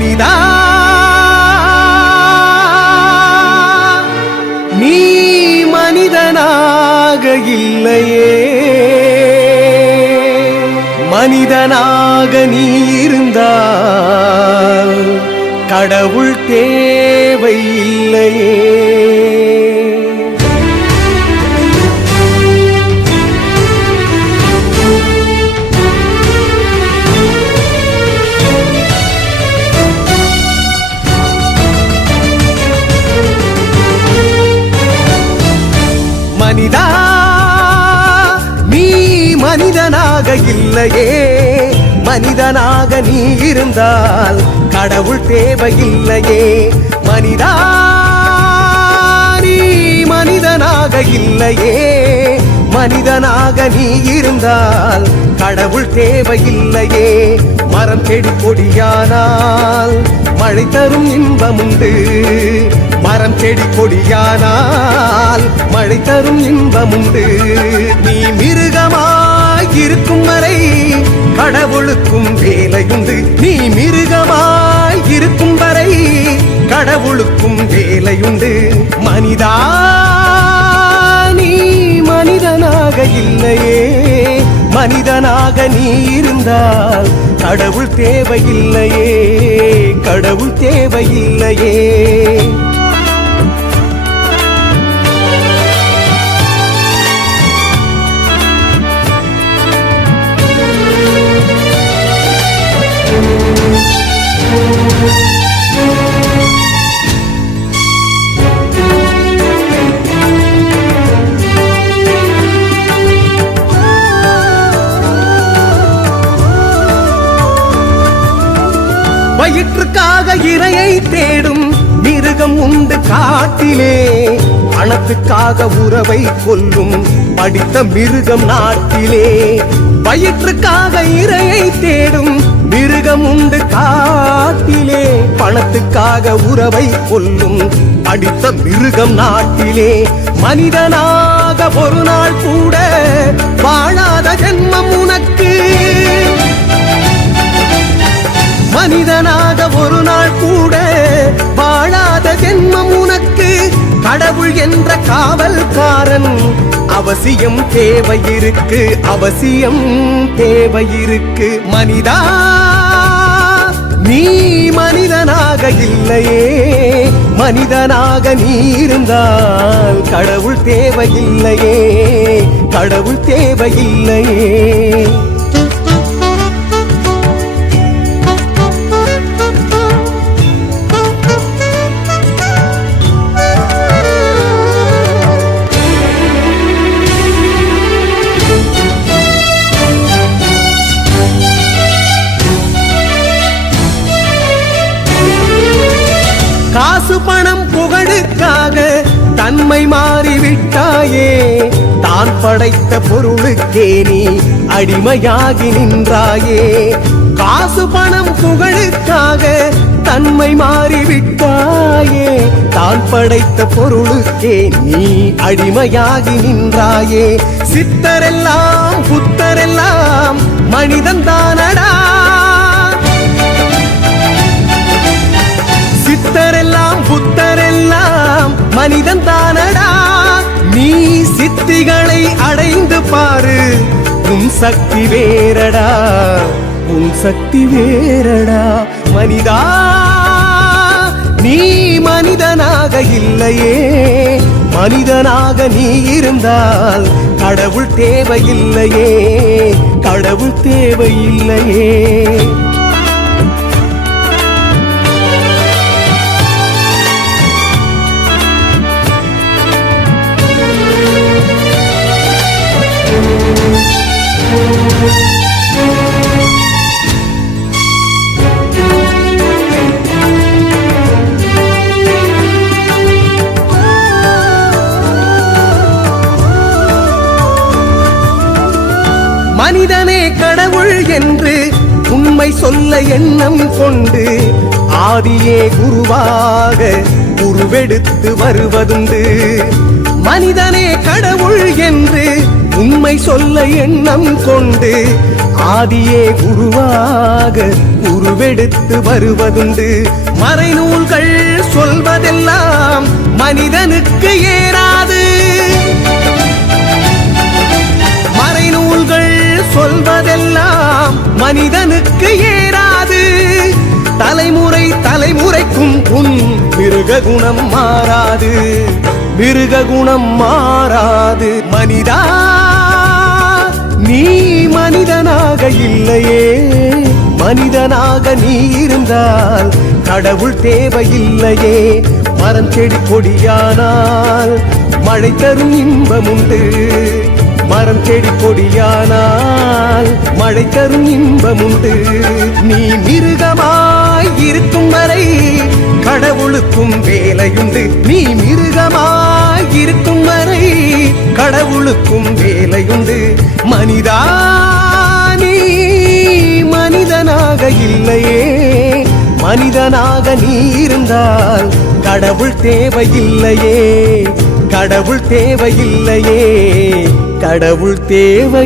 மனிதா நீ மனிதனாக இல்லையே, மனிதனாக நீ இருந்தால் கடவுள் தேவை இல்லையே. மனிதா நீ மனிதனாக இல்லையே, மனிதனாக நீ இருந்தால் கடவுள் தேவையில்லையே. மனிதா நீ மனிதனாக இல்லையே, மனிதனாக நீ இருந்தால் கடவுள் தேவையில்லையே. மரம் செடி கொடியானால் மழை தரும் இன்பம் உண்டு, மரம் செடி கொடியானால் மழை தரும் இன்பம் உண்டு. நீ மிருகமாய் இருக்கும் வரை கடவுளுக்கும் வேலையுண்டு, நீ மிருகமாய் இருக்கும் வரை கடவுளுக்கும் வேலையுண்டு. மனிதா நீ மனிதனாக இல்லையே, மனிதனாக நீ இருந்தால் கடவுள் தேவையில்லையே, கடவுள் தேவையில்லையே. வயிற்றுக்காக இரையை தேடும் மிருகம் உண்டு காட்டிலே, பணத்துக்காக உறவை கொல்லும் படித்த மிருகம் நாட்டிலே. வயிற்றுக்காக இரையை தேடும் மிருகம் உண்டு காட்டிலே, பணத்துக்காக உறவை கொல்லும் படித்த மிருகம் நாட்டிலே. மனிதனாக ஒரு நாள் கூட வாழாத ஜென்மம் உனக்கு, மனிதனாக ஒரு நாள் கூட வாழாத ஜென்மம் உனக்கு. கடவுள் என்ற காவல்காரன் அவசியம் தேவையிருக்கு, அவசியம் தேவையிருக்கு. மனிதா நீ மனிதனாக இல்லையே, மனிதனாக நீ இருந்தால் கடவுள் தேவையில்லையே, கடவுள் தேவையில்லையே. காசு பணம் புகழுக்காக தன்மை மாறிவிட்டாயே, தான் படைத்த பொருளுக்கே நீ அடிமையாகி நின்றாயே. காசு பணம் புகழுக்காக தன்மை மாறிவிட்டாயே, தான் படைத்த பொருளுக்கே நீ அடிமையாகி நின்றாயே. சித்தரெல்லாம் புத்தரெல்லாம் மனிதன் தானடா, சித்தரெல்லாம் புத்தரெல்லாம் மனிதன் தானடா. நீ சித்திகளை அடைந்து பாரு, உன் சக்தி வேறடா, உன் சக்தி வேறடா. மனிதா நீ மனிதனாக இல்லையே, மனிதனாக நீ இருந்தால் கடவுள் தேவையில்லையே, கடவுள் தேவையில்லையே. மனிதனே கடவுள் என்று உண்மை சொல்ல எண்ணம் கொண்டு ஆதியே குருவாக உருவெடுத்து வருவதுண்டு. மனிதனே கடவுள் என்று உண்மை சொல்ல எண்ணம் கொண்டு ஆதியே குருவாக உருவெடுத்து வருவதுண்டு. மறைநூல்கள் சொல்வதெல்லாம் மனிதனுக்கு ஏறாது. மறைநூல்கள் சொல்வதெல்லாம் மனிதனுக்கு ஏறாது. தலைமுறை தலைமுறைக்கும் உன் மிருக குணம் மாறாது. மிருக குணம் மாறாது. மனிதா நீ மனிதனாக இல்லையே. மனிதனாக நீ இருந்தால் கடவுள் தேவையில்லையே. மரம் செடி கொடியானால் மழை தரும் இன்பம் உண்டு. மரம் செடி கொடியானால் மழை தரும் இன்பம் உண்டு. நீ மிருகமாய் இருக்கும் வரை கடவுளுக்கும் வேலையுண்டு. நீ மிருகமாய் இருக்கும் வரை கடவுளுக்கும் வேலையுண்டு. மனிதா நீ மனிதனாக இல்லையே. மனிதனாக நீ இருந்தால் கடவுள் தேவையில்லையே. கடவுள் தேவையில்லையே. கடவுள் தேவையில்லையே.